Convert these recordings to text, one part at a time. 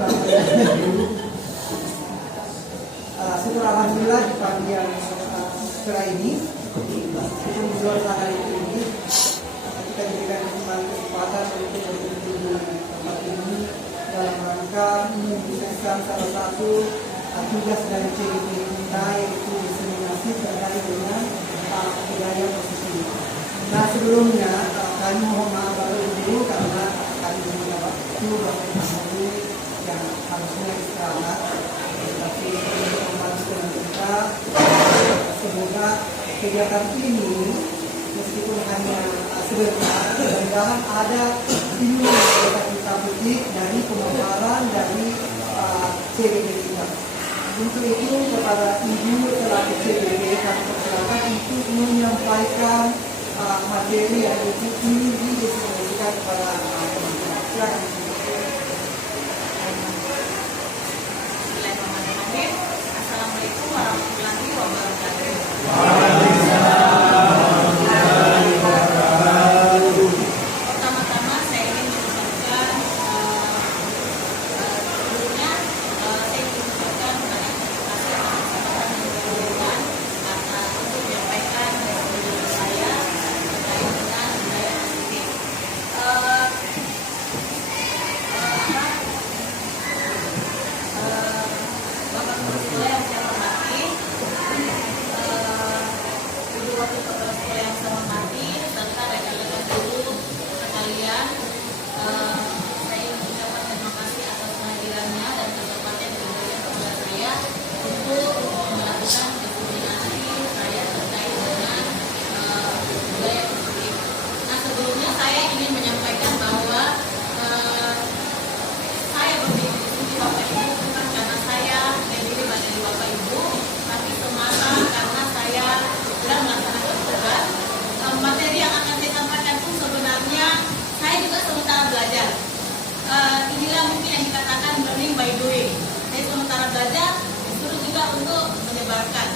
Syukur alhamdulillah di pagi yang cerah ini kita menjual hari ini kita diberikan kesempatan untuk berkumpul di tempat ini dalam rangka menyukseskan salah satu tugas dari CGP kita, yaitu diseminasi terkait dengan budaya positif. Nah, sebelumnya kami mohon maaf dulu karena kami mendapat waktu waktu yang harusnya istirahat, tapi untuk memastikan kita semoga kegiatan ini meskipun hanya sebentar, mudah-mudahan ada ilmu yang dapat kita petik dari pemaparan dari CGP kita. Untuk itu kepada Ibu selaku CGP kami persilakan untuk menyampaikan materi yang ini didistribusikan kepada teman-teman. Silakan. Bismillahirrahmanirrahim. Assalamualaikum warahmatullahi wabarakatuh. Pertama-tama saya ingin mengucapkan sebelumnya saya ingin mengucapkan banyak terima kasih atas kesempatan yang diberikan untuk menyampaikan rekomendasi saya terkait dengan budaya positif. Bapak Guru Sekolah yang saya hormati, Ibu Wakil Kepala Sekolah yang saya hormati, serta rekan-rekan guru sekalian, saya ingin mengucapkan terima kasih atas kehadirannya dan kesempatan yang diberikan kepada saya untuk melakukan diseminasi saya terkait dengan budaya positif. Nah, sebelumnya saya ingin menyampaikan bahwa saya berdiri di sini Bapak Ibu bukan karena saya berdiri pada Bapak Ibu, tapi semata karena saya sedang melaksanakan tugas. Materi yang akan saya sampaikan pun sebenarnya saya juga sementara belajar. Inilah mungkin yang dikatakan learning by doing. Saya sementara belajar, disuruh juga untuk menyebarkan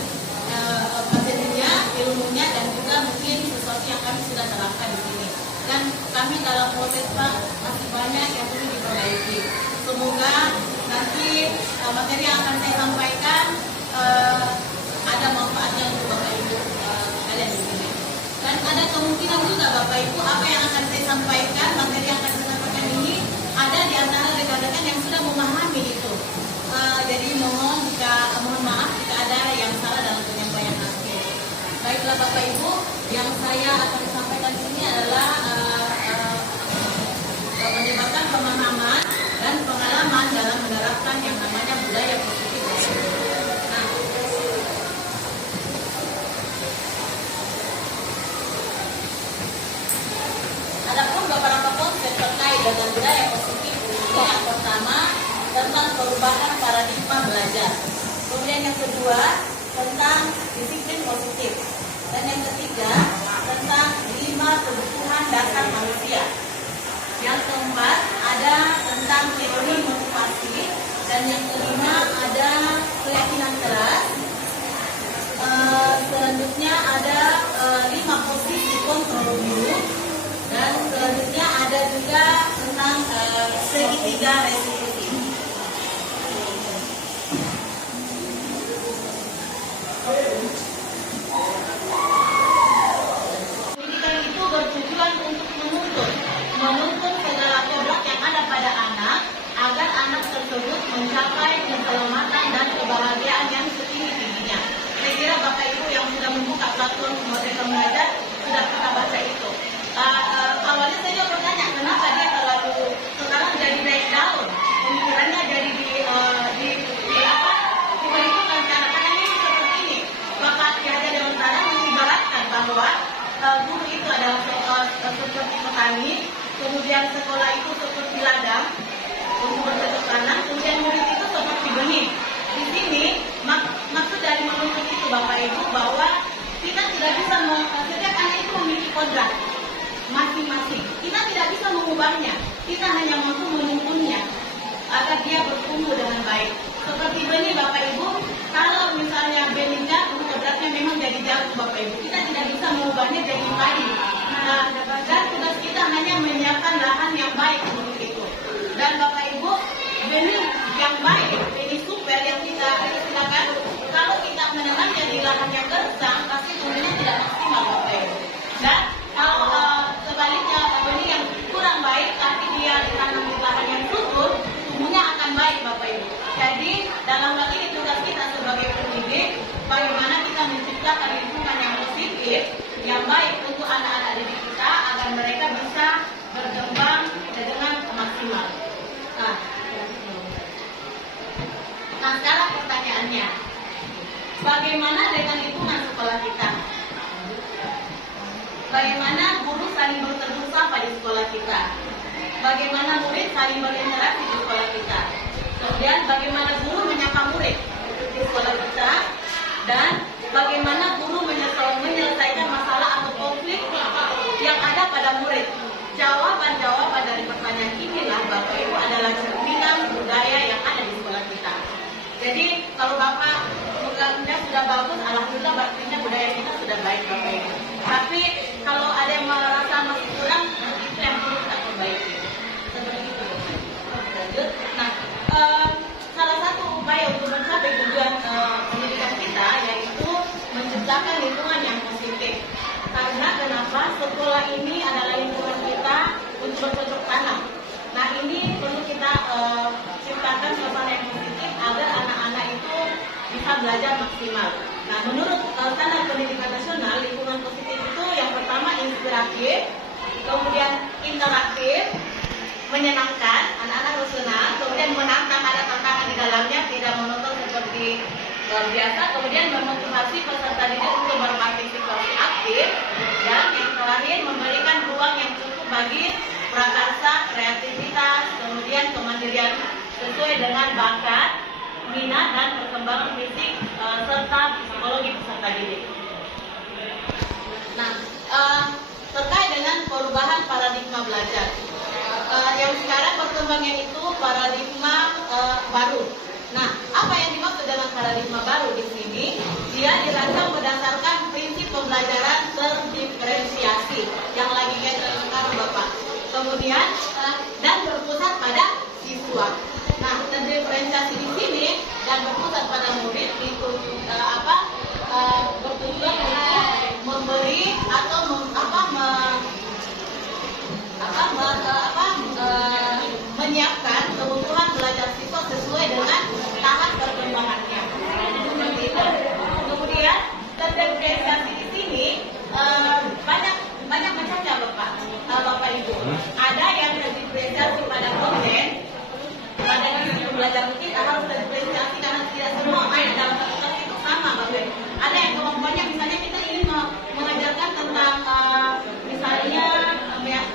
materinya, ilmunya, dan juga mungkin sesuatu yang kami sudah terapkan di sini. Dan kami dalam proses Pak masih banyak yang perlu diperbaiki. Semoga nanti materi yang akan saya sampaikan ada manfaatnya untuk Bapak Ibu kalian di sini. Dan ada kemungkinan juga Bapak Ibu apa yang akan saya sampaikan, materi yang akan saya sampaikan ini ada di antara rekan-rekan yang sudah memahami itu. Jadi mohon maaf jika ada yang salah dalam penyampaian hasil. Baiklah Bapak Ibu, yang saya akan sampaikan di sini adalah menyebabkan pemahaman dan pengalaman dalam menerapkan yang namanya budaya positif. Nah, adapun beberapa konsep terkait dengan budaya positif ini, yang pertama tentang perubahan paradigma belajar, kemudian yang kedua tentang disiplin positif, dan yang ketiga tentang 5 kebutuhan dasar manusia. Yang keempat ada tentang teori motivasi, dan yang kelima ada keyakinan keras. Selanjutnya ada 5 posisi kontrol dulu, dan selanjutnya ada juga tentang segitiga restitusi. Pendidikan itu bertujuan untuk menuntun segala kodrat yang ada pada anak agar anak tersebut mencapai keselamatan dan kebahagiaan yang setinggi-tingginya. Saya kira Bapak Ibu yang sudah membuka platform Merdeka Belajar sudah kita baca itu. Awalnya saya juga bertanya kenapa dia terlalu sekarang jadi naik daun, pemikirannya jadi di apa? Diperhitungkan kadang-kadang ini seperti ini. Bapak Ki Hajar Dewantara mengibaratkan bahwa guru itu adalah seperti petani, kemudian sekolah itu seperti ladang untuk bercocok tanam, kemudian murid itu seperti benih. Di sini maksud dari menuntut itu Bapak Ibu bahwa kita tidak bisa setiap anak itu memiliki kodrat masing-masing. Kita tidak bisa mengubahnya, kita hanya mampu menumbuhnya agar dia bertumbuh dengan baik. Seperti benih Bapak Ibu, kalau misalnya benihnya kodratnya memang jadi jagung Bapak Ibu, kita tidak bisa mengubahnya jadi padi. Dan tugas kita hanya menyiapkan lahan yang baik untuk itu. Dan Bapak Ibu, benih lahan yang gersang, pasti tumbuhnya tidak maksimal Bapak Ibu. Dan kalau sebaliknya benih yang kurang baik, tapi dia ditanam di lahan yang subur, tumbuhnya akan baik Bapak Ibu. Jadi dalam hal ini tugas kita sebagai pendidik, bagaimana kita menciptakan lingkungan yang positif, yang baik untuk anak-anak didik kita agar mereka bisa berkembang dengan maksimal. Nah, sekarang pertanyaannya, bagaimana dengan lingkungan sekolah kita? Bagaimana guru saling bertegur sapa di sekolah kita? Bagaimana murid saling berinteraksi di sekolah kita? Kemudian bagaimana guru menyapa murid di sekolah kita? Dan bagaimana guru menyelesaikan masalah atau konflik yang ada pada murid? Jawaban-jawaban dari pertanyaan inilah Bapak Ibu adalah cerminan budaya yang ada di sekolah kita. Jadi kalau Bapak programnya sudah bagus, alhamdulillah artinya budaya kita sudah baik Bapak Ibu. Tapi kalau ada yang merasa masih kurang, itu yang perlu kita perbaiki. Seperti itu. Lanjut. Nah, salah satu upaya untuk mencapai tujuan pendidikan kita yaitu menciptakan lingkungan yang positif. Karena kenapa? Sekolah ini adalah lingkungan kita untuk bercocok tanam. Nah, ini perlu kita ciptakan suasana yang positif agar anak-anak itu bisa belajar maksimal. Nah, menurut standar pendidikan nasional, lingkungan positif itu yang pertama inspiratif, kemudian interaktif, menyenangkan, anak-anak harus senang, kemudian menantang, ada tantangan di dalamnya, tidak monoton seperti biasa, kemudian memotivasi peserta didik untuk berpartisipasi aktif, dan yang terakhir memberikan ruang yang cukup bagi prakarsa, kreativitas, kemudian kemandirian sesuai dengan bakat, minat dan perkembangan fisik serta psikologi peserta didik. Nah, terkait dengan perubahan paradigma belajar, yang sekarang berkembangnya itu paradigma baru. Nah, apa yang dimaksud dengan paradigma baru di sini? Dia dirancang berdasarkan prinsip pembelajaran terdiferensiasi yang lagi kita sekarang Bapak. Kemudian dan berpusat pada siswa. Nah, terdiferensiasi di sini dan berpusat pada murid itu bertujuan untuk memberi atau menyiapkan kebutuhan belajar siswa sesuai dengan tahap perkembangannya. Kemudian terdiferensiasi di sini banyak macamnya Bapak Ibu. Ada yang terdiferensiasi pada konten, pada sisi belajar kita harus terdiferensiasi karena tidak semua main dalam satu kelas itu sama Bapak Ibu. Ada yang kelompoknya misalnya kita ingin mengajarkan tentang misalnya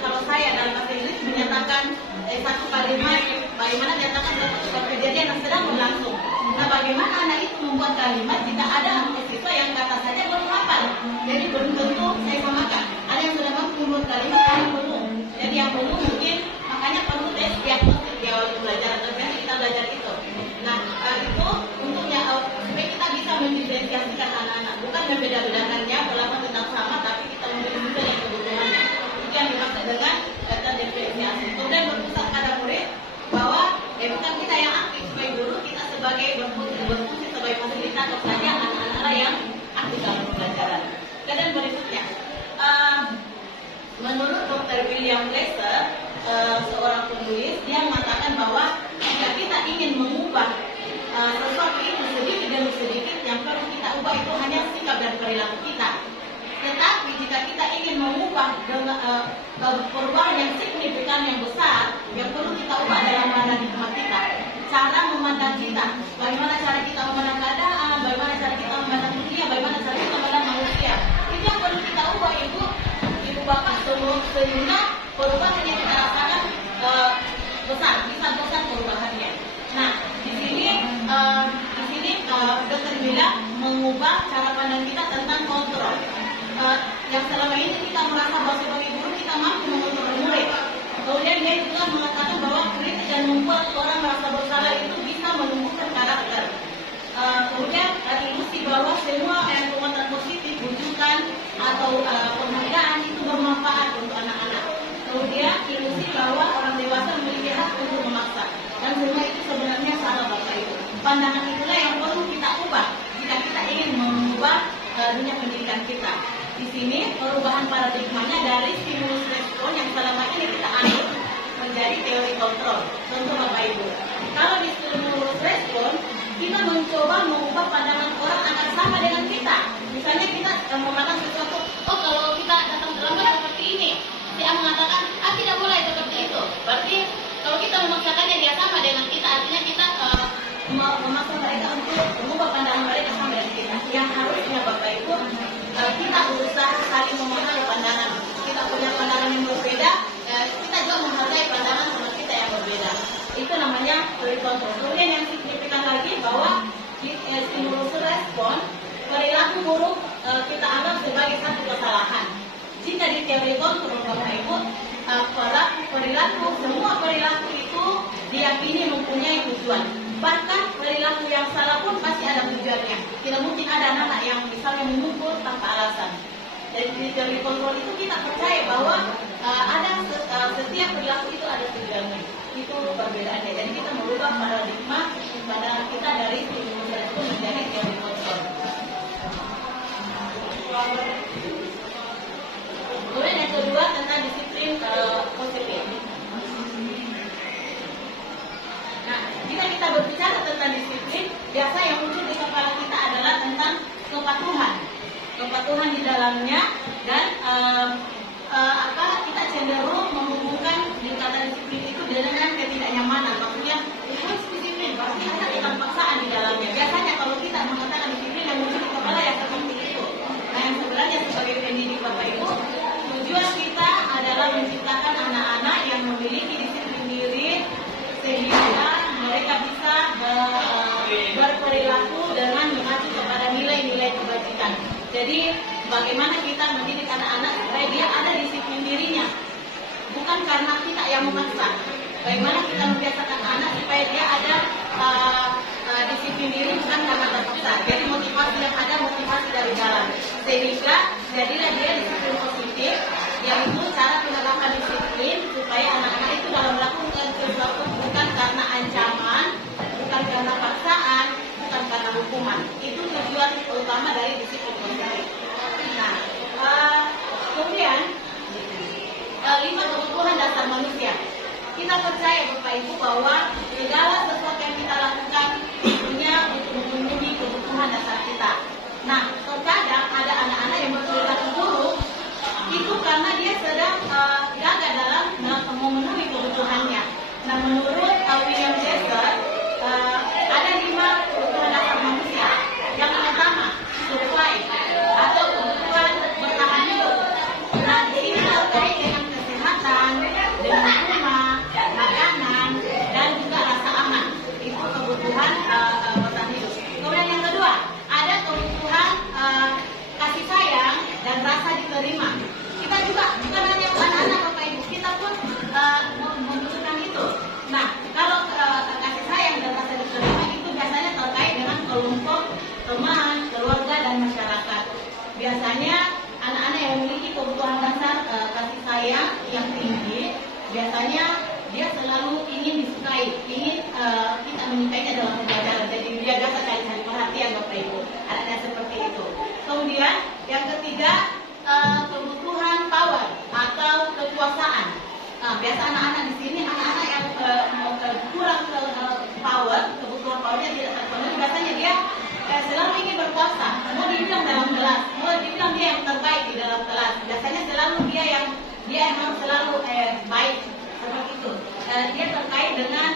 kalau saya dalam bahasa Inggris menyatakan satu kalimat, bagaimana menyatakan satu kejadian yang sedang berlangsung. Nah, bagaimana anak itu membuat kalimat jika ada siswa yang kata saja belum hafal, jadi belum tentu saya samakan. Ada yang sudah mampu membuat kalimat, ada yang belum. Jadi yang belum mungkin makanya perlu tes diagnostik di awal belajar atau kita belajar itu. Nah, itu untuknya supaya kita bisa mendiferensiasikan anak-anak, bukan membeda-bedakannya walaupun tetap sama, tapi kita memberi juga yang kebutuhannya. Itu yang dimaksud dengan terdiferensiasi. Kemudian berpusat pada murid bahwa bukan kita yang aktif sebagai guru, kita sebagai berfungsi sebagai fasilitator saja anak-anak yang aktif dalam pembelajaran. Kemudian berikutnya, menurut Dr. William Glasser, seorang penulis, dia mengatakan bahwa jika kita ingin mengubah sesuatu itu sedikit demi sedikit, yang perlu kita ubah itu hanya sikap dan perilaku kita. Tetapi jika kita ingin mengubah dengan perubahan yang signifikan, yang besar, yang perlu kita ubah dalam paradigma kita, cara memandang kita, bagaimana cara kita memandang keadaan, bagaimana cara kita memandang dunia, bagaimana cara kita memandang manusia. Itu yang perlu kita ubah, Ibu Bapak, sehingga perubahan yang kita rasakan besar perubahannya. Nah, di sini Dr. bilang mengubah cara pandang kita tentang kontrol. Yang selama ini kita merasa bahwa sebagai guru kita mampu mengontrol murid. Kemudian dia juga mengatakan bahwa kritik dan membuat orang merasa bersalah itu bisa menumbuhkan karakter. Kemudian ilusi bahwa semua yang penguatan positif, rujukan atau penghargaan itu bermanfaat untuk anak-anak. Kemudian ilusi bahwa orang dewasa memiliki hak untuk memaksa. Dan semua itu sebenarnya salah Bapak Ibu. Pandangan itulah yang perlu kita ubah jika kita ingin mengubah sini perubahan paradigmanya dari stimulus respon yang selama ini kita anut menjadi teori kontrol. Contoh Bapak Ibu, kalau di stimulus respon kita mencoba mengubah pandangan orang akan sama dengan kita. Misalnya kita mengatakan sesuatu, oh kalau kita datang terlambat seperti ini, dia mengatakan, tidak boleh seperti itu. Berarti kalau kita memaksakannya dia sama dengan kita, artinya kita memaksa mereka untuk mengubah pandangan mereka sama dengan kita. Yang harusnya Bapak Ibu, kita berusaha saling memahami pandangan. Kita punya pandangan yang berbeda, kita juga menghargai pandangan teman kita yang berbeda. Itu namanya teori kontrol. Kemudian yang signifikan lagi bahwa stimulus respon, perilaku buruk kita anggap sebagai satu kesalahan. Jika di teori kontrol Bapak Ibu, perilaku, semua perilaku itu diyakini mempunyai tujuan. Bahkan perilaku yang salah pun pasti ada tujuannya. Tidak mungkin ada anak yang misalnya memukul tanpa alasan. Jadi di teori kontrol itu kita percaya bahwa setiap perilaku itu ada tujuannya. Itu perbedaannya. Jadi kita merubah paradigma pandangan kita dari stimulus respon menjadi teori kontrol. Kemudian yang kedua tentang disiplin positif. Nah, jika kita berbicara tentang disiplin, biasa yang muncul di kepala kita adalah tentang kepatuhan. Kepatuhan di dalamnya dan kita cenderung menghubungkan kata disiplin itu dengan ketidaknyamanan. Maksudnya itu disiplin, pasti ada keterpaksaan di dalamnya. Biasanya kalau kita mengatakan disiplin yang muncul di kepala ya seperti itu. Nah, yang sebenarnya sebagai pendidik Bapak Ibu, tujuan kita adalah menciptakan anak-anak yang memiliki disiplin diri sehingga mereka bisa berperilaku dengan mengacu kepada nilai-nilai kebajikan. Jadi bagaimana kita mendidik anak-anak supaya dia ada disiplin dirinya, bukan karena kita yang memaksa. Bagaimana kita membiasakan anak supaya dia ada disiplin diri bukan karena terpaksa. Jadi motivasi yang ada motivasi dari dalam, sehingga jadilah dia disiplin positif, yaitu cara penerapan disiplin supaya anak-anak itu dalam melakukan sesuatu bukan karena ancaman, bukan karena paksaan, bukan karena hukuman. Itu tujuan utama dari disiplin positif. Nah, kemudian 5 kebutuhan dasar manusia. Kita percaya Bapak Ibu bahwa segala sesuatu yang kita lakukan punya untuk memenuhi kebutuhan dasar kita. Nah, terkadang ada anak-anak yang berperilaku buruk itu karena dia sedang gagal dalam memenuhi kebutuhannya. Nah, menurut William James ada 5 kebutuhan dasar manusia. Yang pertama, survive atau kebutuhan bertahan hidup. Nah, ini terkait dengan kesehatan, dengan rumah, makanan, dan juga rasa aman. Itu kebutuhan bertahan hidup. Kemudian yang kedua, ada kebutuhan kasih sayang dan rasa diterima. Kita juga bukan hanya anak-anak Bapak Ibu, kita pun membutuhkan itu. Nah, kalau kasih sayang dan rasa diterima itu biasanya terkait dengan kelompok teman, keluarga, dan masyarakat. Biasanya anak-anak yang memiliki kebutuhan dasar kasih sayang yang tinggi, biasanya dia selalu ingin disukai, ingin kita menyukainya dalam pembelajaran. Jadi dia biasa cari perhatian Bapak Ibu. Anak-anak seperti itu. Kemudian yang ketiga, kebutuhan power atau kekuasaan. Nah, biasa anak-anak di sini anak-anak yang kurang power, kebutuhan powernya tidak terpenuhi, biasanya dia selalu ingin berkuasa. Mau dibilang dalam kelas, mau dibilang dia yang terbaik di dalam kelas. Biasanya selalu dia emang selalu baik seperti itu. Dia terkait dengan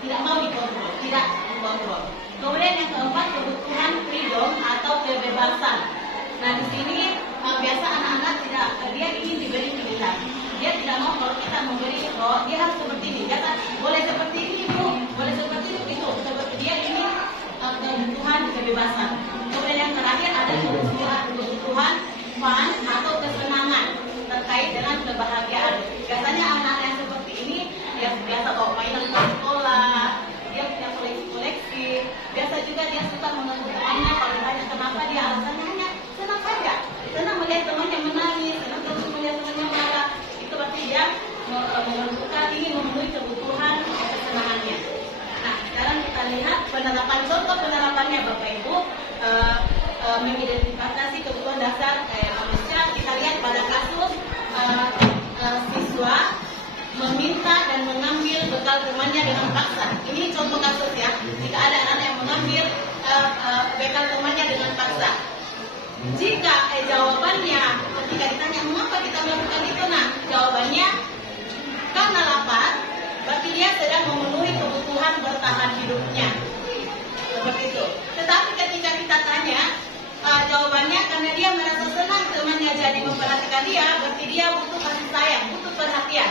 tidak mau dikontrol, tidak dikontrol. Kemudian yang keempat, kebutuhan freedom atau kebebasan. Nah, di sini biasa anak-anak dia ingin diberi pilihan. Dia tidak mau kalau kita memberi dia harus seperti ini. Dia boleh seperti ini Bu, boleh seperti itu. Seperti dia ini kebutuhan kebebasan. Kemudian yang terakhir ada kebutuhan fun atau kesenangan terkait dengan kebahagiaan. Biasanya anak-anak yang seperti ini dia biasa bawa mainan ke sekolah, dia punya koleksi. Biasa juga dia suka mengganggu temannya. Kalau ditanya kenapa, dia alasannya hanya senang saja, senang melihat temannya menangis, senang terus melihat temannya marah. Itu berarti dia ingin memenuhi kebutuhan kesenangannya. Nah, sekarang kita lihat penerapan, contoh penerapannya Bapak Ibu, mengidentifikasi kebutuhan dasar manusia lihat pada kasus siswa meminta dan mengambil bekal temannya dengan paksa. Ini contoh kasus ya. Jika ada anak yang mengambil bekal temannya dengan paksa. Jika jawabannya ketika ditanya mengapa kita melakukan itu, nah jawabannya karena lapar, berarti dia sedang memenuhi kebutuhan bertahan hidupnya. Seperti itu. Tetapi ketika kita tanya jawabannya karena dia merasa senang temannya jadi memperhatikan dia, berarti dia butuh kasih sayang, butuh perhatian.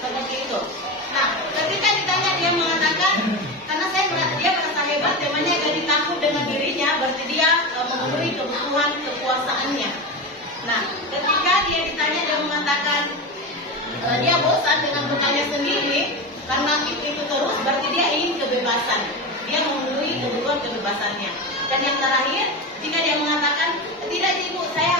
Seperti itu. Nah, ketika ditanya dia mengatakan karena dia merasa hebat, temannya jadi takut dengan dirinya, berarti dia memenuhi kebutuhan kekuasaannya. Nah, ketika dia ditanya dia mengatakan dia bosan dengan bekalnya sendiri karena itu terus, berarti dia ingin kebebasan. Dia memenuhi kebutuhan kebebasannya. Dan yang terakhir, jika dia mengatakan tidak ibu, saya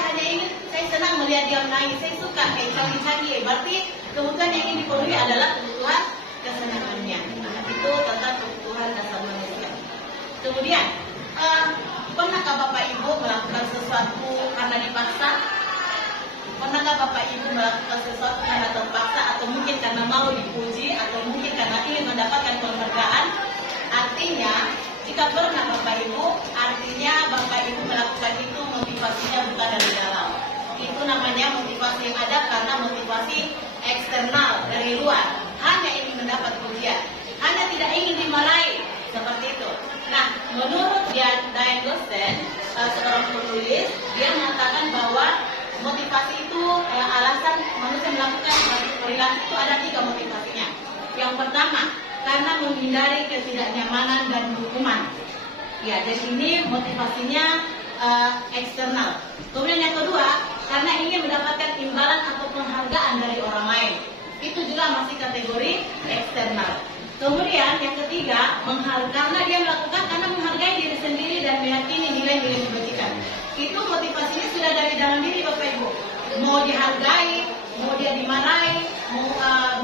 senang melihat dia menangis, saya suka canggih-canggih, berarti kebutuhan yang ingin dipenuhi adalah kebutuhan kesenangannya. Nah, itu tentang kebutuhan dasar manusia. Kemudian, pernahkah Bapak Ibu melakukan sesuatu karena dipaksa? Pernahkah Bapak Ibu melakukan sesuatu karena terpaksa, atau mungkin karena mau dipuji, atau mungkin karena ingin mendapatkan penghargaan? Artinya, jika pernah Bapak Ibu, artinya Bapak Ibu melakukan itu motivasinya bukan dari dalam. Itu namanya motivasi yang ada karena motivasi eksternal dari luar. Hanya ingin mendapat pujian, hanya tidak ingin dimarahi, seperti itu. Nah, menurut Diane Gossen, seorang penulis, dia mengatakan bahwa motivasi itu alasan manusia melakukan perilaku itu ada 3 motivasinya. Yang pertama, karena menghindari ketidaknyamanan dan hukuman. Ya, jadi ini motivasinya eksternal. Kemudian yang kedua, karena ingin mendapatkan imbalan atau penghargaan dari orang lain. Itu juga masih kategori eksternal. Kemudian yang ketiga, karena dia melakukan karena menghargai diri sendiri dan meyakini nilai-nilai kebajikan. Itu motivasinya sudah dari dalam diri Bapak Ibu. Mau dihargai, mau dia dimarahi,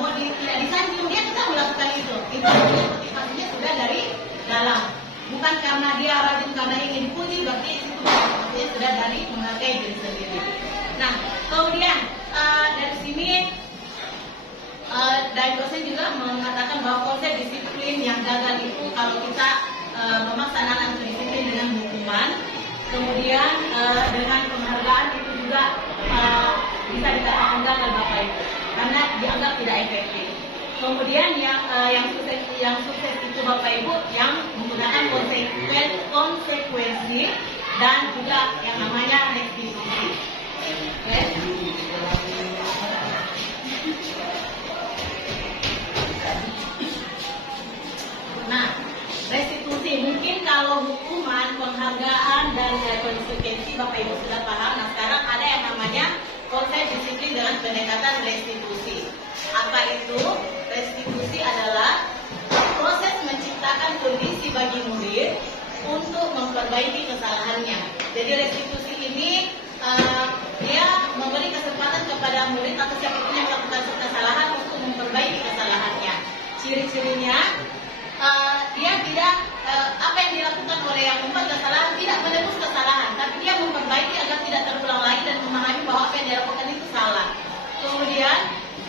mau tidak disanjung, dia tetap melakukan itu. Itu motivasinya sudah dari dalam. Bukan karena dia rajin karena ingin dipuji, berarti itu motivasinya sudah dari menghargai diri sendiri. Nah, kemudian dari sini Diane Gossen juga mengatakan bahwa konsep disiplin yang gagal itu kalau kita memaksa anak untuk disiplin dengan hukuman, kemudian dengan penghargaan itu juga bisa dikatakan gagal Bapak Ibu, karena dianggap tidak efektif. Kemudian yang sukses itu Bapak Ibu yang menggunakan konsekuensi dan juga yang namanya restitusi. Okay. Nah, restitusi mungkin kalau hukuman, penghargaan dan konsekuensi Bapak Ibu sudah paham. Nah, sekarang ada yang namanya konsep disiplin dengan pendekatan restitusi. Apa itu? Restitusi adalah proses menciptakan kondisi bagi murid untuk memperbaiki kesalahannya. Jadi restitusi ini dia memberi kesempatan kepada murid atau siapapun yang melakukan kesalahan untuk memperbaiki kesalahannya. Ciri-cirinya dia tidak apa yang dilakukan oleh yang membuat kesalahan tidak menebus kesalahan, tapi dia memperbaiki agar tidak terulang lagi dan memahami bahwa apa yang dia lakukan itu salah. Kemudian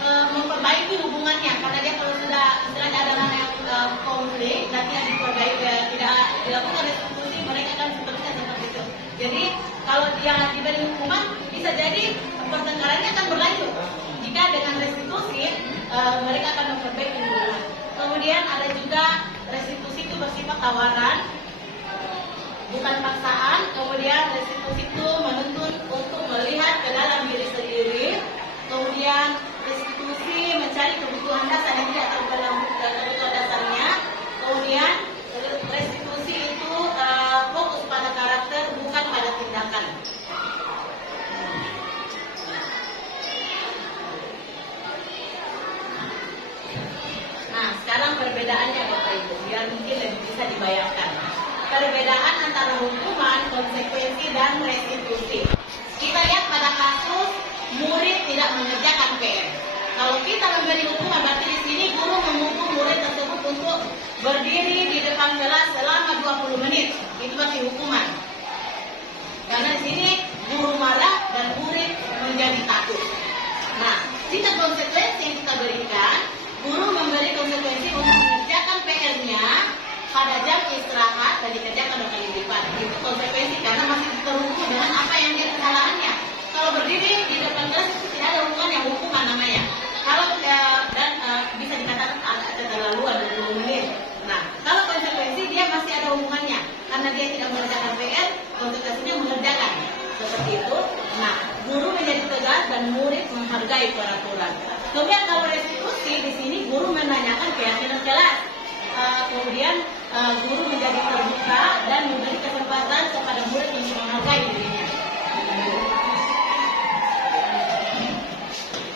memperbaiki hubungannya, karena dia kalau sudah istilahnya ada yang konflik, nanti yang diperbaiki tidak dilakukan restitusi, mereka akan seterusnya seperti itu. Jadi kalau dia diberi hukuman, bisa jadi pertengkarannya akan berlanjut. Jika dengan restitusi, mereka akan memperbaiki hubungan. Kemudian ada juga restitusi itu bersifat tawaran, bukan paksaan. Kemudian restitusi itu menuntut untuk melihat ke dalam diri sendiri. Kemudian restitusi mencari kebutuhan dasar yang tidak terpenuhi kebutuhan dasarnya. Kemudian restitusi itu fokus pada karakter, bukan pada tindakan. Nah, sekarang perbedaannya Bapak Ibu, biar mungkin lebih bisa dibayangkan. Perbedaan antara hukuman, konsekuensi, dan restitusi. Kita lihat pada kasus murid tidak mengerjakan PR. Kalau kita memberi hukuman, berarti di sini guru menghukum murid tersebut untuk berdiri di depan kelas selama 20 menit. Itu masih hukuman. Karena di sini guru marah dan murid menjadi takut. Nah, jika konsekuensi yang kita berikan, guru memberi konsekuensi untuk mengerjakan PR-nya pada jam istirahat dan dikerjakan 2 kali lipat. Itu konsekuensi karena masih terhubung dengan apa yang dia kesalahannya. Kalau berdiri di depan kelas itu tidak ada hubungannya, hukuman namanya. Kalau bisa dikatakan agak keterlaluan 20 menit. Nah, kalau konsekuensi dia masih ada hubungannya karena dia tidak mengerjakan PR, konsekuensinya mengerjakan. Seperti itu. Nah, guru menjadi tegas dan murid menghargai peraturan. Kemudian kalau restitusi di sini guru menanyakan keyakinan kelas. Kemudian guru menjadi terbuka dan memberi kesempatan kepada murid untuk menghargai dirinya.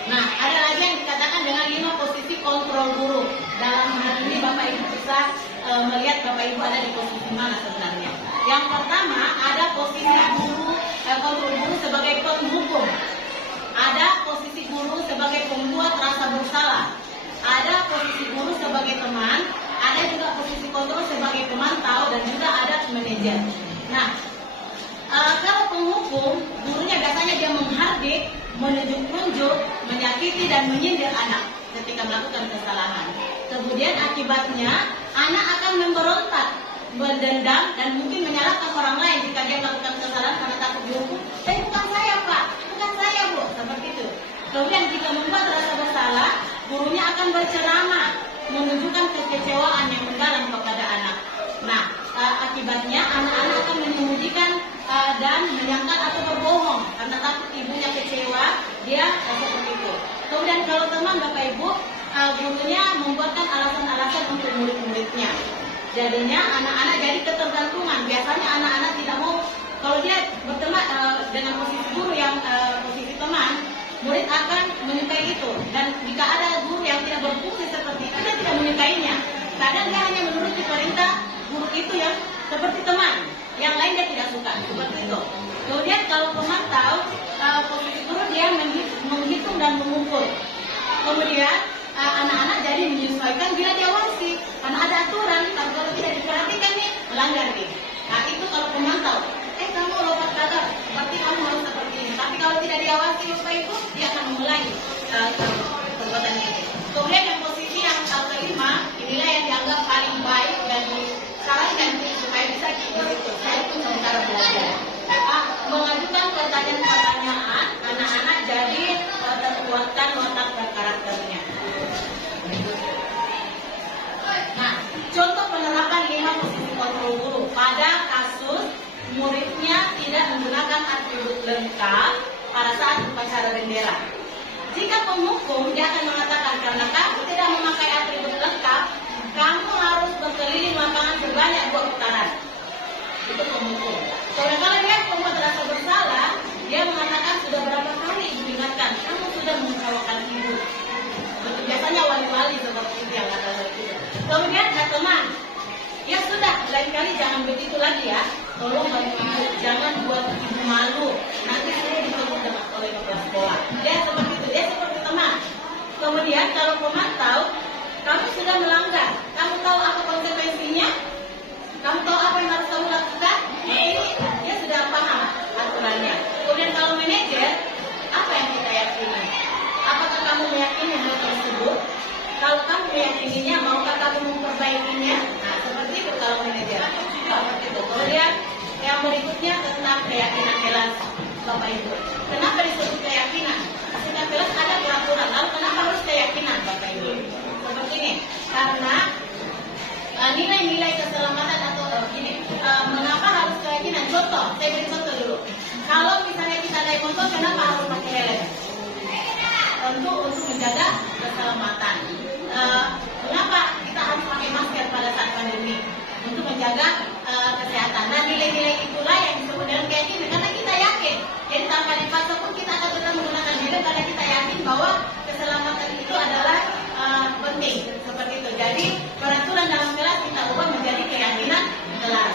Nah, ada lagi yang dikatakan dengan 5 posisi kontrol guru. Dalam hal ini Bapak Ibu bisa melihat Bapak Ibu ada di posisi mana sebenarnya. Yang pertama ada posisi guru, kontrol guru sebagai penghukum. Ada posisi guru sebagai pembuat rasa bersalah. Ada posisi guru sebagai teman. Ada juga posisi kontrol sebagai pemantau dan juga ada manajer. Nah, kalau penghukum, gurunya biasanya dia menghardik, menunjuk-nunjuk, menyakiti dan menyindir anak ketika melakukan kesalahan. Kemudian akibatnya anak akan memberontak, berdendam dan mungkin menyalahkan orang lain jika dia melakukan kesalahan karena takut dihukum. Bukan saya Pak, bukan saya Bu, seperti itu. Kemudian jika membuat rasa bersalah, gurunya akan berceramah, menunjukkan kekecewaan yang mendalam kepada anak. Nah, akibatnya anak-anak akan menyembunyikan dan menyangkal atau berbohong karena takut ibunya kecewa, dia seperti itu. Kemudian kalau teman Bapak Ibu, gurunya membuatkan alasan-alasan untuk murid-muridnya. Jadinya anak-anak jadi ketergantungan. Biasanya anak-anak tidak mau, kalau dia berteman dengan posisi guru yang posisi teman, murid akan menyukai itu. Dan jika ada guru yang tidak berfungsi seperti itu, dia tidak menyukainya. Kadang dia hanya menuruti perintah guru itu yang seperti teman, yang lain dia tidak suka, seperti itu. Kemudian kalau pemantau, posisi guru dia menghitung dan mengukur. Kemudian anak-anak jadi menyesuaikan bila diawasi, karena ada aturan. Kalau tidak diperhatikan nih, melanggar nih. Nah itu kalau pemantau, kamu lompat kadar, berarti kamu harus seperti ini. Tapi kalau tidak diawasi Bapak Ibu, dia akan mulai perbuatan ini. Kemudian yang posisi yang kelima, inilah yang dianggap paling baik dan disarankan supaya bisa begitu. Saya pun sementara belajar. Mengajukan pertanyaan-pertanyaan, anak-anak jadi terkuatkan watak dan karakternya. Nah, contoh penerapan 5 posisi kontrol guru pada kasus muridnya tidak menggunakan atribut lengkap pada saat upacara bendera. Jika penghukum, dia akan mengatakan karena kamu tidak memakai atribut lengkap, kamu harus berkeliling lapangan sebanyak 2 putaran. Itu penghukum. Kalau dia membuat rasa bersalah, dia mengatakan sudah berapa kali diingatkan, kamu sudah mengecewakan ibu. Biasanya wali-wali seperti itu yang kata itu. Kemudian ada teman, ya sudah, lain kali jangan begitu lagi ya. Tolong bantu ibu, jangan buat ibu malu. Nanti saya ditegur dengan oleh kepala sekolah. Dia seperti itu, dia seperti teman. Kemudian kalau pemantau, kamu sudah melanggar, kamu tahu apa konsekuensinya? Kamu tahu apa yang harus kamu lakukan? Ini dia sudah paham aturannya. Kemudian kalau manajer, apa yang kita yakini? Apakah kamu meyakini hal tersebut? Kalau kamu meyakininya, maukah kamu memperbaikinya? Nah, seperti itu kalau manajer. Seperti itu. Kemudian yang berikutnya tentang keyakinan kelas, Bapak Ibu. Kenapa disebut keyakinan? Keyakinan kelas ada peraturan. Lalu kenapa harus keyakinan, Bapak Ibu? Seperti ini. Karena nilai-nilai keselamatan atau mengapa harus keyakinan? Contoh, saya beri contoh dulu. Kalau misalnya kita naik motor, kenapa harus pakai helm? Tentu untuk menjaga keselamatan. Mengapa kita harus pakai masker pada saat pandemi? Untuk menjaga kesehatan. Nah, nilai-nilai itulah yang disebut dalam keyakinan. Karena kita yakin. Jadi tanpa dipaksa pun kita akan tetap menggunakan helm karena kita yakin bahwa keselamatan itu adalah penting. Seperti itu. Jadi peraturan dalam kelas kita ubah menjadi keyakinan kelas.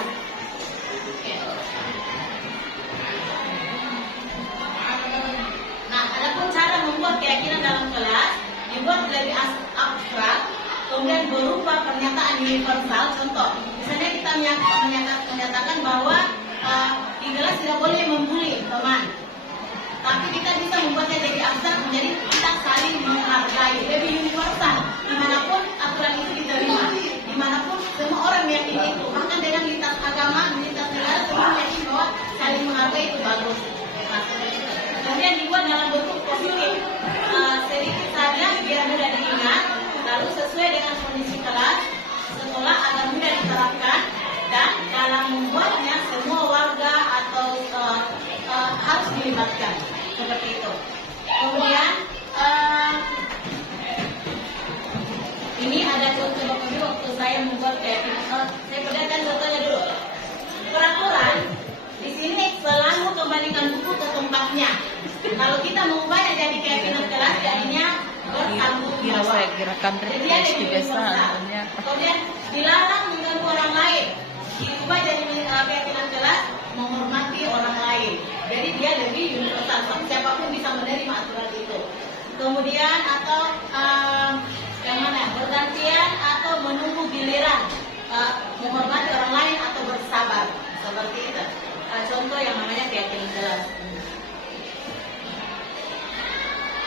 Nah, adapun cara membuat keyakinan dalam kelas dibuat lebih abstrak, kemudian berupa pernyataan universal. Contoh, misalnya kita menyatakan bahwa di kelas tidak boleh membuli teman, tapi kita bisa membuatnya jadi abstrak menjadi kita saling menghargai, lebih universal. Dimanapun aturan itu diterima, dimanapun semua orang meyakini itu, bahkan dengan lintas agama, lintas negara, semua meyakini bahwa saling menghargai itu bagus. Kemudian dibuat dalam bentuk positif, sedikit saja biar mudah diingat, lalu sesuai dengan kondisi kelas, sekolah agar mudah diterapkan, dan dalam membuatnya semua warga atau harus dilibatkan seperti itu. Kemudian ini ada contoh Bapak Ibu waktu saya membuat keyakinan. Saya perlihatkan contohnya dulu. Peraturan di sini selalu kembalikan buku ke tempatnya. Kalau kita mengubahnya jadi keyakinan kelas, jadinya bertanggung jawab. Saya gerakan Jadi dia refresh lebih biasa universal. namanya. Kemudian dilarang mengganggu orang lain. Diubah jadi keyakinan kelas, menghormati orang lain. Jadi dia lebih universal. Siapapun bisa menerima aturan itu. Kemudian atau yang mana? Bergantian atau menunggu giliran, menghormati orang lain atau bersabar. Seperti itu. Contoh yang namanya keyakinan kelas.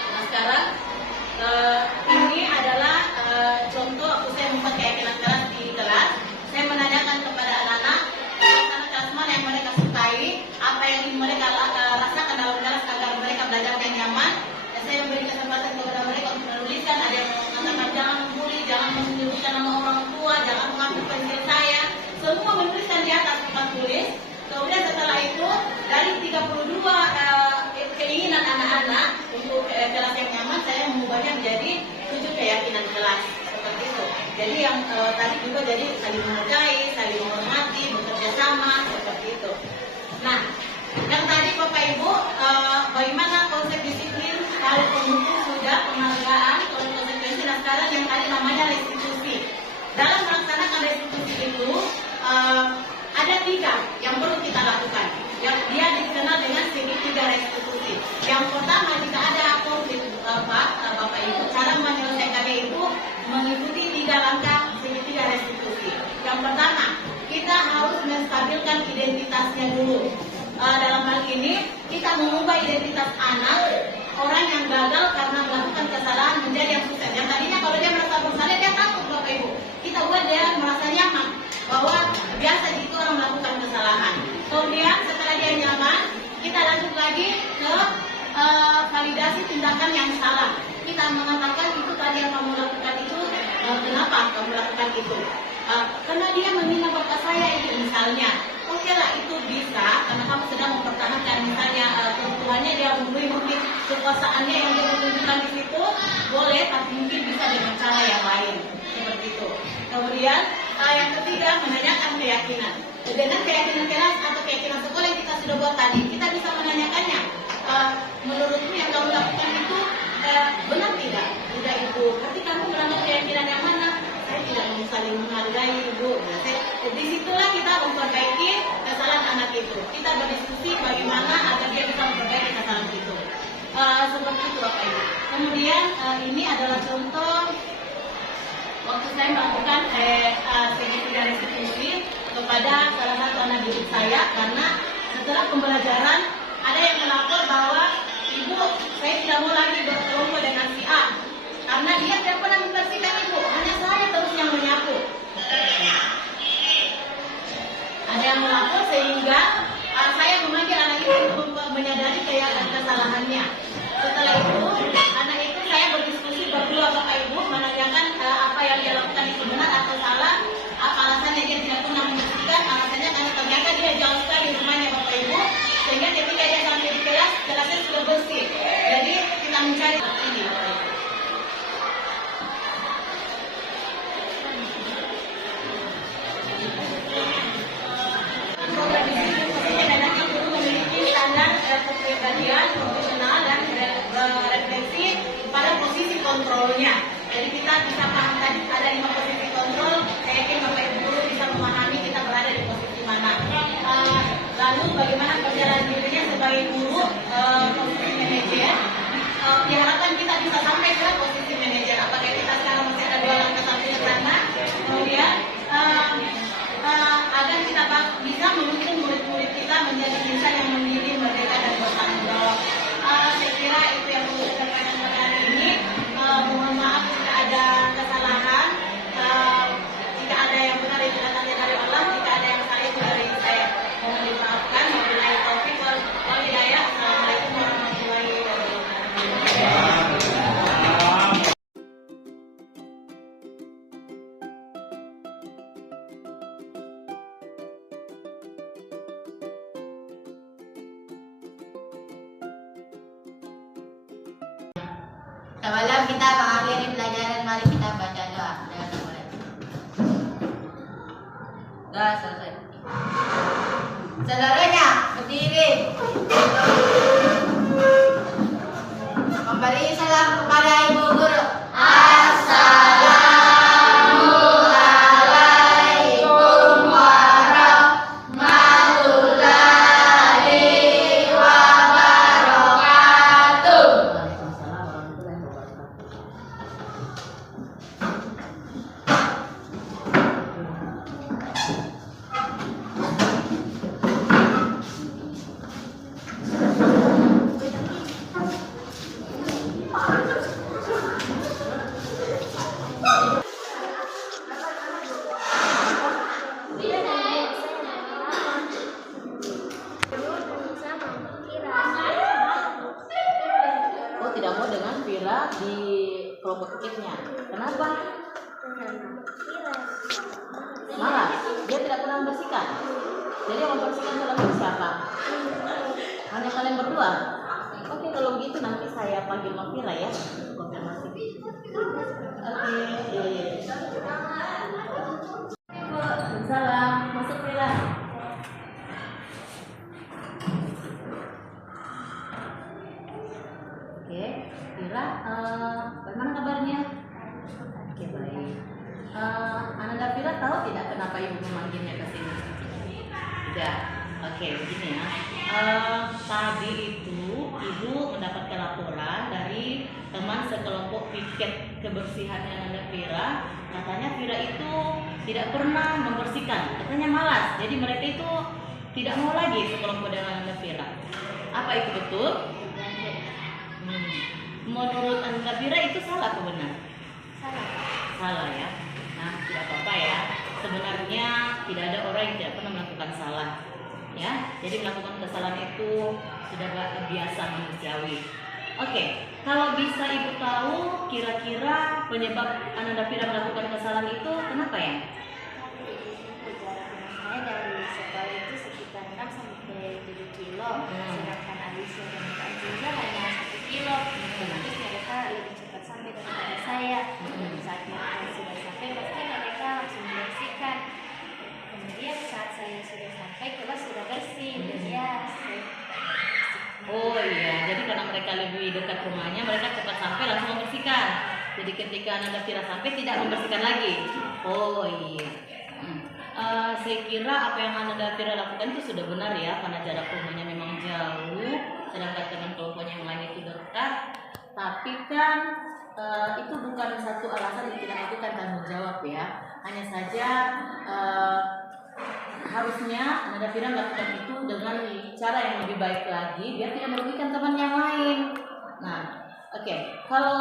Nah, sekarang ini adalah contoh waktu saya membuat keyakinan kelas di kelas. Saya menanyakan kepada anak-anak kelas mana yang mereka sukai, apa yang ingin mereka rasakan dalam kelas agar mereka belajar dengan nyaman. Dan saya memberi kesempatan kepada mereka untuk menuliskan. Ada yang mengatakan jangan membuli, jangan menyebutkan nama orang tua, jangan mengambil pensil saya. Semua menuliskan di atas tempat tulis. Kemudian setelah itu dari 32 keinginan anak-anak untuk kelas yang nyaman, saya mengubahnya menjadi 7 keyakinan kelas seperti itu. Jadi yang tadi juga jadi saling menghargai, saling menghormati, bekerja sama seperti itu. Nah, yang tadi Bapak Ibu, bagaimana konsep disiplin kalau pendukung sudah penghargaan, kalau konsekuensi. Nah sekarang yang tadi namanya restitusi. Dalam melaksanakan restitusi itu ada 3 yang perlu kita lakukan. Yang dia dikenal dengan segitiga restitusi. Yang pertama, jika ada konflik Bapak Ibu, cara menyelesaikannya itu mengikuti 3 langkah segitiga restitusi. Yang pertama, kita harus menstabilkan identitasnya dulu. Dalam hal ini, kita mengubah identitas anak, orang yang gagal karena melakukan kesalahan menjadi yang sukses. Yang tadinya kalau dia merasa bersalah, dia takut Bapak Ibu. Kita buat dia merasa nyaman bahwa biasa itu orang melakukan kesalahan. Kemudian setelah dia nyaman, kita lanjut lagi ke validasi tindakan yang salah. Kita mengatakan itu tadi yang kamu lakukan itu, kenapa kamu lakukan itu? Karena dia menghina bapak saya itu misalnya. Oke lah, itu bisa karena kamu sedang mempertahankan misalnya keuntungannya, dia mungkin kekuasaannya yang dia menunjukkan di situ boleh, tapi mungkin bisa dengan cara yang lain seperti itu. Kemudian yang ketiga, menanyakan keyakinan. Dengan keyakinan kelas atau keyakinan sekolah yang kita sudah buat tadi, kita bisa menanyakannya. Menurutmu yang kamu lakukan itu benar tidak? Tidak Ibu. Tapi kamu melanggar keyakinan yang mana? Saya tidak mau saling menghargai Ibu. Nah, disitulah kita memperbaiki kesalahan anak itu. Kita berdiskusi bagaimana agar dia bisa memperbaiki kesalahan itu. Seperti itu Bapak Ibu. Kemudian ini adalah contoh waktu saya melakukan segitiga restitusi kepada salah satu anak didik saya, karena setelah pembelajaran ada yang melapor bahwa Ibu, saya tidak mau lagi berkelompok dengan si A karena dia tidak pernah membersihkan Ibu, hanya saya terus yang menyapu. Ada yang melapor sehingga saya memanggil anak itu untuk menyadari kesalahannya. Setelah itu anak itu saya berdiskusi berdua Bapak Ibu, menanyakan apa yang dia lakukan itu benar atau salah, apa alasannya dia tidak pernah membersihkan. Alasannya karena ternyata dia jauh sekali rumahnya Bapak Ibu, sehingga ketika dia sampai di kelas, kelasnya sudah bersih. Jadi kita mencari ini. Program disiplin dan anak guru memiliki standar kepribadian, profesional dan refleksi pada posisi kontrolnya. Jadi kita bisa paham tadi ada 5 posisi kontrol. Saya yakin Bapak Ibu guru bisa memahami kita berada di posisi mana. Lalu bagaimana perjalanan dirinya sebagai guru, posisi manajer. Diharapkan kita bisa sampai ke posisi manajer. Apakah kita sekarang masih ada 2 langkah sampai ke sana? Kemudian agar kita bisa mendukung murid-murid kita menjadi insan yang mandiri, merdeka dan bertanggung jawab. Sebelum kita mengakhiri pelajaran, mari kita baca doa. Jangan mulai. Doa selesai. Seluruhnya berdiri. Memberi salam kepada ibu guru. Assalamualaikum warahmatullahi wabarakatuh. Waalaikumsalam warahmatullahi wabarakatuh. Oh, tidak mau dengan Vira di kelompok kecilnya. Kenapa? Malas. Dia tidak pernah membersihkan. Jadi yang membersihkan salam itu siapa? Hanya kalian berdua. Oke, kalau begitu nanti saya panggil Vira ya. Konfirmasi. Oke. Salam. Masuk Vira. Oke, Vira, bagaimana kabarnya? Oke, baik. Ananda Vira tahu tidak kenapa ibu memanggilnya ke sini? Tidak. Oke, begini ya. Tadi itu ibu mendapatkan laporan dari teman sekelompok piket kebersihannya Ananda Vira. Katanya Vira itu tidak pernah membersihkan, katanya malas. Jadi mereka itu tidak mau lagi sekelompok dengan Ananda Vira. Apa itu betul? Menurut Ananda Vira itu salah atau benar? Salah ya. Nah, tidak apa-apa ya. Sebenarnya tidak ada orang yang tidak pernah melakukan salah. Ya, jadi melakukan kesalahan itu sudah biasa manusiawi. Oke, kalau bisa ibu tahu kira-kira penyebab Ananda Vira melakukan kesalahan itu kenapa ya? Saya dari sekolah itu sekitar 6 sampai 7 kilo, sedangkan Alicia dan Kak Aziza hanya 1 kilo. Otomatis mereka lebih cepat sampai daripada saya. Saat mereka sudah sampai, pasti mereka langsung membersihkan. Kemudian saat saya sudah sampai, kelas sudah bersih. Dan ya, saya Oh iya, jadi karena mereka lebih dekat rumahnya, mereka cepat sampai langsung membersihkan. Jadi ketika Ananda Vira sampai tidak membersihkan lagi. Oh iya. Saya kira apa yang Ananda Vira lakukan itu sudah benar ya, karena jarak rumahnya memang jauh, sedangkan teman kelompoknya yang lain itu dekat. Tapi kan itu bukan satu alasan yang tidak melakukan tanggung jawab ya. Hanya saja harusnya Ananda Vira melakukan itu dengan cara yang lebih baik lagi, biar tidak merugikan teman yang lain. Nah, oke. Kalau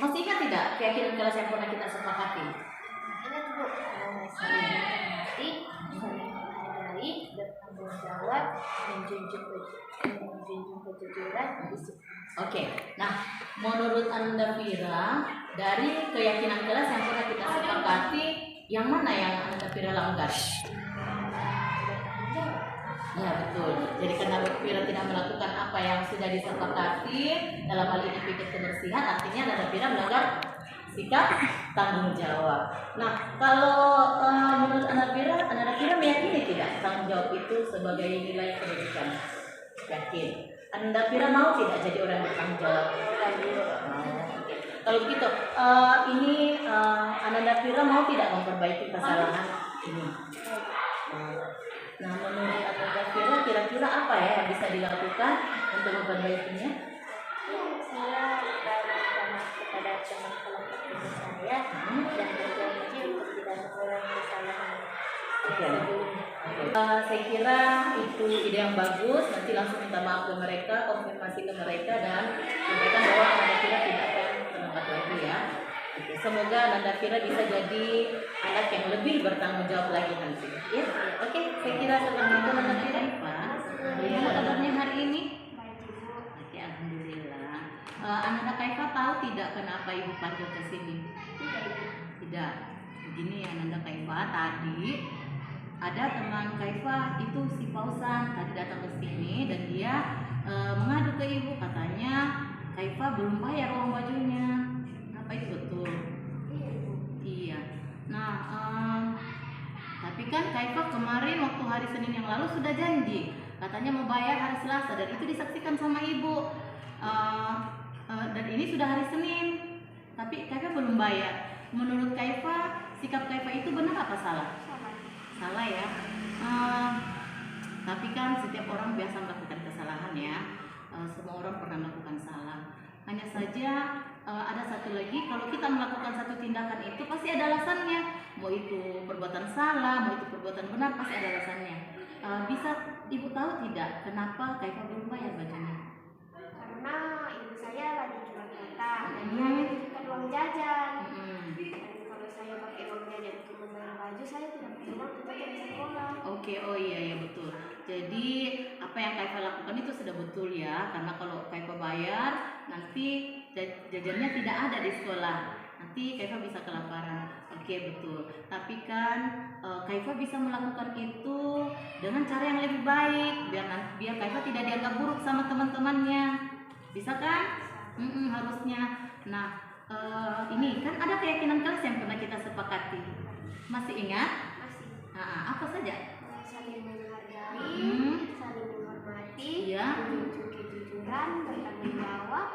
masih ingat tidak keyakinan kelas yang pernah kita sepakati? ingat Bu, saling menghormati, saling menghargai, bertanggung jawab, menjunjung kejujuran, disiplin. Oke. Nah, menurut Ananda Vira, dari keyakinan kelas yang pernah kita sepakati, yang mana yang Ananda Vira langgar? Ya betul. Jadi karena Vira tidak melakukan apa yang sudah disepakati dalam hal ini piket kebersihan, artinya Ananda Vira melanggar sikap tanggung jawab. Nah, kalau menurut Ananda Vira meyakini tidak tanggung jawab itu sebagai nilai pendidikan? Yakin. Ananda Vira mau tidak jadi orang yang bertanggung jawab? Kalau begitu, ini Ananda Vira mau tidak memperbaiki kesalahan ini? Nah, menurut Ananda Vira, kira-kira apa ya yang bisa dilakukan untuk memperbaikinya? Saya pertama kepada teman kelompok saya dan berjanji untuk tidak mengulangi kesalahan sebelumnya. Saya kira itu ide yang bagus. Nanti langsung minta maaf ke mereka, konfirmasi ke mereka, dan sampaikan bahwa Ananda Vira tidak akan terangkat lagi ya. Oke, semoga Ananda Vira bisa jadi anak yang lebih bertanggung jawab lagi nanti. Ya, oke. Saya kira seperti itu Ananda Vira. Bagaimana kabarnya hari ini? Oke, alhamdulillah. Ananda Kaifa tahu tidak kenapa ibu panggil ke sini? Tidak. Begini Ananda Kaifa, tadi ada teman Kaifa itu si Pausan tadi datang ke sini dan dia mengadu ke ibu, katanya Kaifa belum bayar uang bajunya. Apa itu betul? Iya, Bu. Iya. Nah, tapi kan Kaifa kemarin waktu hari Senin yang lalu sudah janji, katanya mau bayar hari Selasa dan itu disaksikan sama ibu. Dan ini sudah hari Senin, tapi Kaifa belum bayar. Menurut Kaifa, sikap Kaifa itu benar apa salah? Salah. Salah ya. Tapi kan setiap orang biasa melakukan kesalahan ya. Semua orang pernah melakukan salah. Hanya saja ada satu lagi, kalau kita melakukan satu tindakan itu pasti ada alasannya. Mau itu perbuatan salah, mau itu perbuatan benar, pasti ada alasannya. Bisa ibu tahu tidak kenapa Kaifa belum bayar bajunya? Karena ibu saya lagi keluar kota dan dia membutuhkan uang jajan. Dan kalau saya pakai uang jajan untuk membayar baju, saya tidak punya uang untuk jajan sekolah. Oke, oh iya betul. Jadi apa yang Kaifa lakukan itu sudah betul ya, karena kalau Kaifa bayar nanti jajannya tidak ada di sekolah. Nanti Kaifa bisa kelaparan. Oke, betul. Tapi kan Kaifa bisa melakukan itu dengan cara yang lebih baik, biar Kaifa tidak dianggap buruk sama teman-temannya. Bisa kan? Harusnya. Nah, ini kan ada keyakinan kelas yang pernah kita sepakati. Masih ingat? Masih. Apa saja? Saling menghargai, saling menghormati, Iya. menunjukkan kejujuran, bertanggung jawab.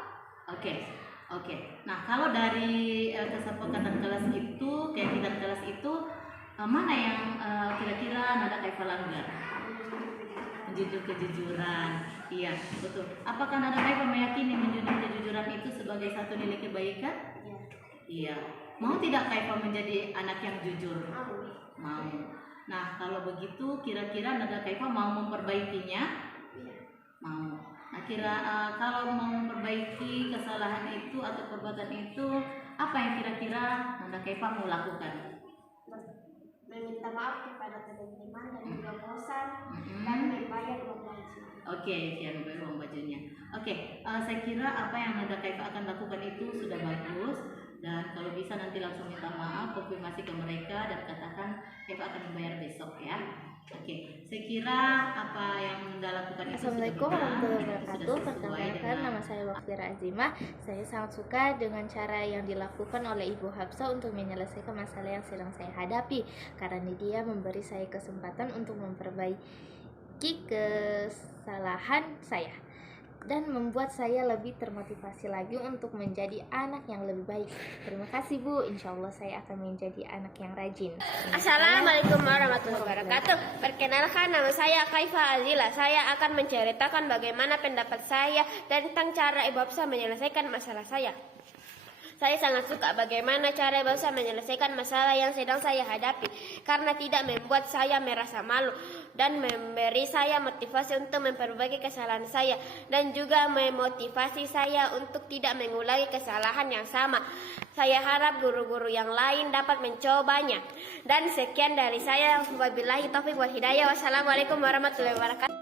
Oke. Nah, kalau dari kesepakatan kelas itu, keyakinan kelas itu, mana yang kira-kira nada Kaifa langgar? Menjunjung kejujuran. Iya, betul. Apakah nada Kaifa meyakini menjunjung kejujuran itu sebagai satu nilai kebaikan? Iya. Iya. Mau tidak Kaifa menjadi anak yang jujur? Mau. Mau. Nah, kalau begitu kira-kira nada Kaifa mau memperbaikinya? Iya. Mau. Nah, kalau mau memperbaiki kesalahan itu atau perbuatan itu, apa yang kira-kira nada Kaifa mau lakukan? Meminta maaf kepada teman-teman dan juga bosan dan membayar uang baju. Oke, yang membayar uang bajunya. Oke, saya kira apa yang nada Kaifa akan lakukan itu sudah bagus. Dan kalau bisa nanti langsung minta maaf, konfirmasi ke mereka dan katakan Kaifa akan membayar besok ya. Oke, saya kira apa yang Anda lakukan itu Assalamualaikum sudah benar, warahmatullahi itu wabarakatuh. sudah sesuai Perkenalkan, dengan nama saya Waktira Azimah. Saya sangat suka dengan cara yang dilakukan oleh Ibu Hafsah untuk menyelesaikan masalah yang sedang saya hadapi, karena dia memberi saya kesempatan untuk memperbaiki kesalahan saya dan membuat saya lebih termotivasi lagi untuk menjadi anak yang lebih baik. Terima kasih Bu, insya Allah saya akan menjadi anak yang rajin. Assalamualaikum warahmatullahi wabarakatuh. Perkenalkan, nama saya Kaifa Azila. Saya akan menceritakan bagaimana pendapat saya tentang cara Ibu Hafsah menyelesaikan masalah saya. Saya sangat suka bagaimana cara Ibu Hafsah menyelesaikan masalah yang sedang saya hadapi, karena tidak membuat saya merasa malu dan memberi saya motivasi untuk memperbaiki kesalahan saya, dan juga memotivasi saya untuk tidak mengulangi kesalahan yang sama. Saya harap guru-guru yang lain dapat mencobanya. Dan sekian dari saya. Wabillahi taufiq wal hidayah. Wassalamualaikum warahmatullahi wabarakatuh.